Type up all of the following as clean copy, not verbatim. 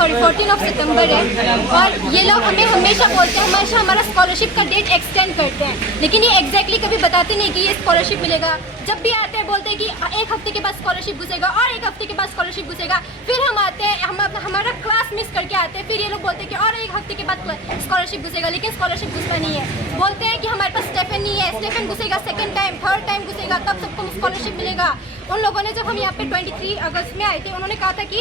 Sorry 14 सितंबर है और ये लोग हमें हमेशा बोलते हैं, हमेशा हमारा स्कॉलरशिप का डेट एक्सटेंड करते हैं, लेकिन ये एग्जैक्टली कभी बताते नहीं कि ये स्कॉलरशिप मिलेगा। जब भी आते हैं बोलते हैं कि एक हफ्ते के बाद स्कॉलरशिप घुसेगा और एक हफ्ते के बाद स्कॉलरशिप घुसेगा। फिर हम आते हैं, हम हमारा क्लास मिस करके आते हैं, फिर ये लोग बोलते हैं कि और एक हफ्ते के बाद स्कॉलरशिप घुसेगा, लेकिन स्कॉलरशिप घुसता नहीं है। बोलते हैं कि हमारे पास स्टेफन नहीं है, स्टेफन घुसेगा सेकंड टाइम, थर्ड टाइम घुसेगा, तब सबको स्कॉलरशिप मिलेगा। उन लोगों ने जब हम यहाँ पे 23 अगस्त में आए थे, उन्होंने कहा था कि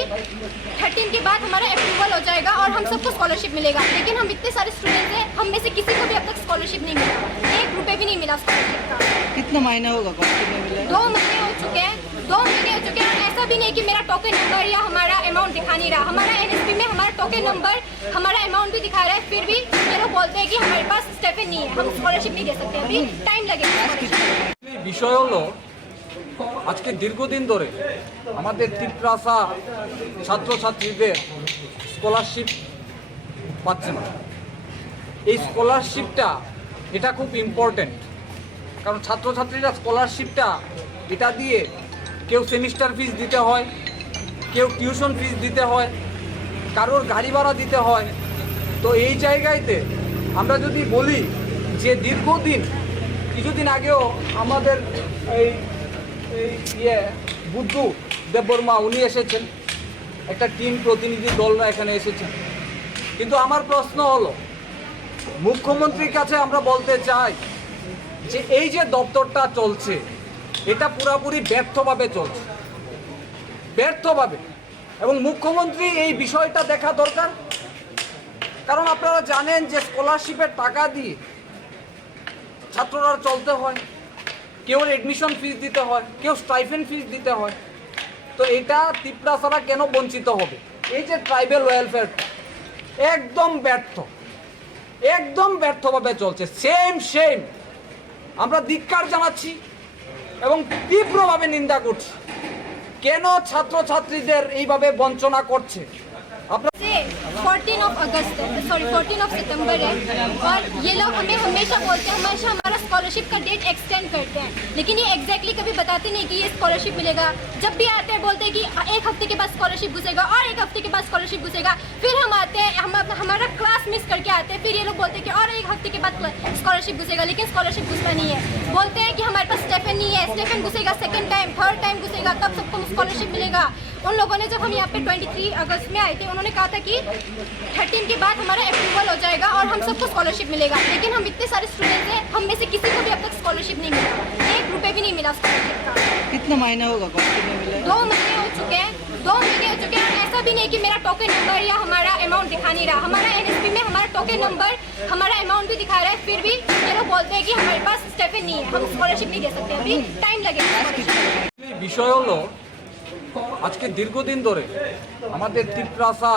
13 के बाद हमारा अप्रूवल हो जाएगा और हम सबको स्कॉलरशिप मिलेगा, लेकिन हम इतने सारे स्टूडेंट्स हैं, हम में से किसी को भी अब तक स्कॉलरशिप नहीं मिला, 1 रुपये भी नहीं मिला स्कॉलरशिप का। कितना महीना होगा कितने मिला? 2 महीने हो चुके हैं, 2 महीने हो चुके हैं। और ऐसा भी नहीं कि मेरा टोकन नंबर या हमारा अमाउंट दिखा नहीं रहा, हमारा एनएसपी में हमारा टोकन नंबर, हमारा अमाउंट भी दिखा रहा है, फिर भी ये लोग बोलते हैं कि हमारे पास स्टेफन नहीं है, हम स्कॉलरशिप नहीं दे सकते, अभी टाइम लगेगा। বিষয় হলো আজকে দীর্ঘদিন ধরে আমাদের তিপ্রাসা ছাত্রছাত্রীদের স্কলারশিপ পাচ্ছে না। এই স্কলারশিপটা এটা খুব ইম্পর্টেন্ট, কারণ ছাত্রছাত্রীরা স্কলারশিপটা এটা দিয়ে কেউ সেমিস্টার ফিস দিতে হয়, কেউ টিউশন ফিস দিতে হয়, কারোর গাড়ি ভাড়া দিতে হয়। তো এই জায়গাতে আমরা যদি বলি যে দীর্ঘদিন, কিছুদিন আগেও আমাদের এই বুদ্ধু দেববর্মা উনি এসেছেন, একটা টিম প্রতিনিধি দলরা এখানে এসেছেন। কিন্তু আমার প্রশ্ন হলো, মুখ্যমন্ত্রীর কাছে আমরা বলতে চাই যে এই যে দপ্তরটা চলছে এটা পুরোপুরি ব্যর্থভাবে চলছে, ব্যর্থভাবে, এবং মুখ্যমন্ত্রী এই বিষয়টা দেখা দরকার। কারণ আপনারা জানেন যে স্কলারশিপের টাকা দিয়ে ছাত্ররা চলতে হয়, কেউ এডমিশন ফিস দিতে হয়, কেউ স্টাইফেন্ড ফিস দিতে হয়। তো এটা তিপ্রাসারা কেন বঞ্চিত হবে? এই যে ট্রাইবেল ওয়েলফেয়ারটা একদম ব্যর্থ, একদম ব্যর্থভাবে চলছে। সেম আমরা ধিক্কার জানাচ্ছি এবং তীব্রভাবে নিন্দা করছি। কেন ছাত্রছাত্রীদের এইভাবে বঞ্চনা করছে? 14 सितंबर है और ये लोग हमें हमेशा बोलते हैं, हमेशा हमारा स्कॉलरशिप का डेट एक्सटेंड करते हैं, लेकिन ये एग्जैक्टली कभी बताते नहीं कि ये स्कॉलरशिप मिलेगा। जब भी आते हैं बोलते हैं कि एक हफ्ते के बाद स्कॉलरशिप घुसेगा और एक हफ्ते के बाद स्कॉलरशिप घुसेगा। फिर हम आते हैं, हम हमारा क्लास मिस करके आते हैं, फिर ये लोग बोलते हैं कि और एक हफ्ते के बाद स्कॉलरशिप घुसेगा, लेकिन स्कॉलरशिप घुसता नहीं है। बोलते हैं कि हमारे पास स्टेफन नहीं है, स्टेफन घुसेगा सेकंड टाइम, थर्ड टाइम घुसेगा, तब सबको स्कॉलरशिप मिलेगा। उन लोगों ने जब हम यहाँ पे 23 अगस्त में आए थे, उन्होंने कहा था कि 13 के बाद हमारा अप्रूवल हो जाएगा और हम सबको स्कॉलरशिप मिलेगा, लेकिन हम इतने सारे स्टूडेंट्स हैं, हम में से किसी को भी अब तक स्कॉलरशिप नहीं मिला, 1 रुपये भी नहीं मिला स्कॉलरशिप का। कितना महीना होगा कितने मिला? 2 महीने हो चुके हैं, 2 महीने हो चुके हैं। और ऐसा भी नहीं कि मेरा टोकन नंबर या हमारा अमाउंट दिखा नहीं रहा, हमारा एनएसपी में हमारा टोकन नंबर, हमारा अमाउंट भी दिखा रहा है, फिर भी ये लोग बोलते हैं कि हमारे पास स्टेफन नहीं है, हम स्कॉलरशिप नहीं दे सकते, अभी टाइम लगेगा। বিষয় হলো আজকে দীর্ঘদিন ধরে আমাদের তিপ্রাসা